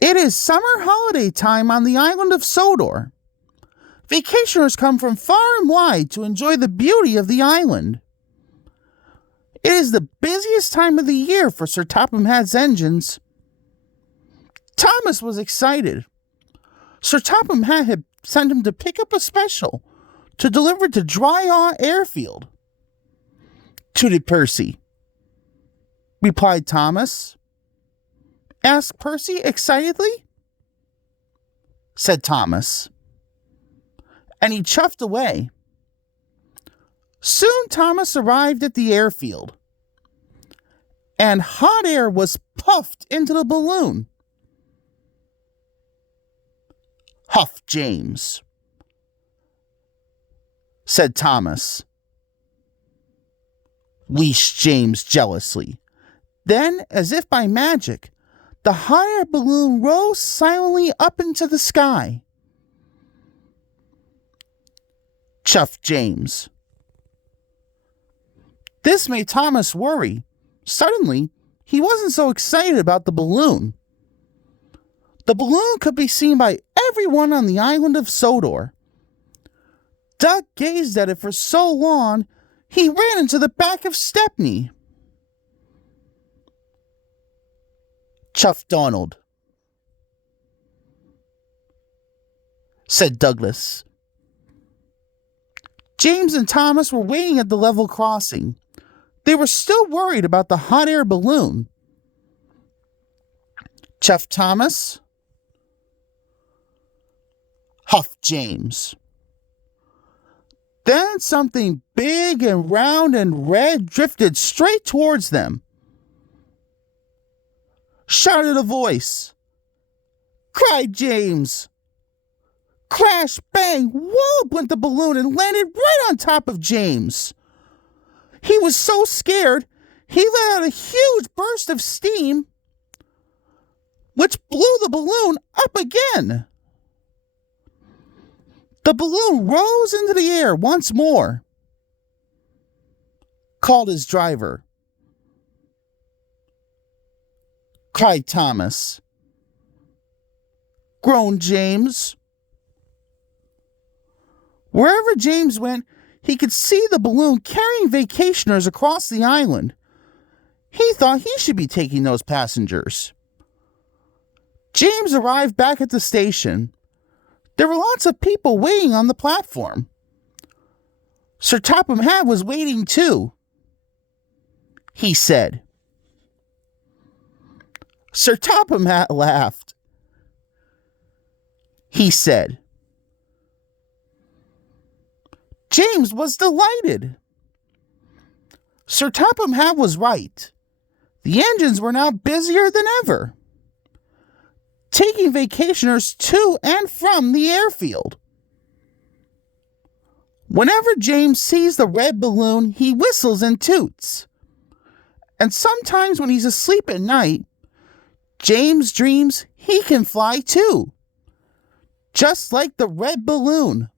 It is summer holiday time on the island of Sodor. Vacationers come from far and wide to enjoy the beauty of the island. It is the busiest time of the year for Sir Topham Hatt's engines. Thomas was excited. Sir Topham Hatt had sent him to pick up a special to deliver to Dryaw Airfield. Tooted Percy. Replied Thomas. Asked Percy excitedly. Said Thomas. And he chuffed away. Soon Thomas arrived at the airfield, and hot air was puffed into the balloon. Huff, James, said Thomas. Wheezed James jealously. Then, as if by magic, the hot air balloon rose silently up into the sky. Chuffed James. This made Thomas worry. Suddenly, he wasn't so excited about the balloon. The balloon could be seen by everyone on the island of Sodor. Duck gazed at it for so long, he ran into the back of Stepney. Chuffed Donald, said Douglas. James and Thomas were waiting at the level crossing. They were still worried about the hot air balloon. Chuffed Thomas. Huffed James. Then something big and round and red drifted straight towards them. Shouted a voice. Cried James. Crash, bang, wallop went the balloon and landed right on top of James. He was so scared, he let out a huge burst of steam, which blew the balloon up again. The balloon rose into the air once more. Called his driver. Cried Thomas. Groaned James. Wherever James went, he could see the balloon carrying vacationers across the island. He thought he should be taking those passengers. James arrived back at the station. There were lots of people waiting on the platform. Sir Topham Hatt was waiting too. He said. Sir Topham Hatt laughed. He said. James was delighted. Sir Topham Hatt was right. The engines were now busier than ever, taking vacationers to and from the airfield. Whenever James sees the red balloon, he whistles and toots. And sometimes when he's asleep at night, James dreams he can fly too, just like the red balloon.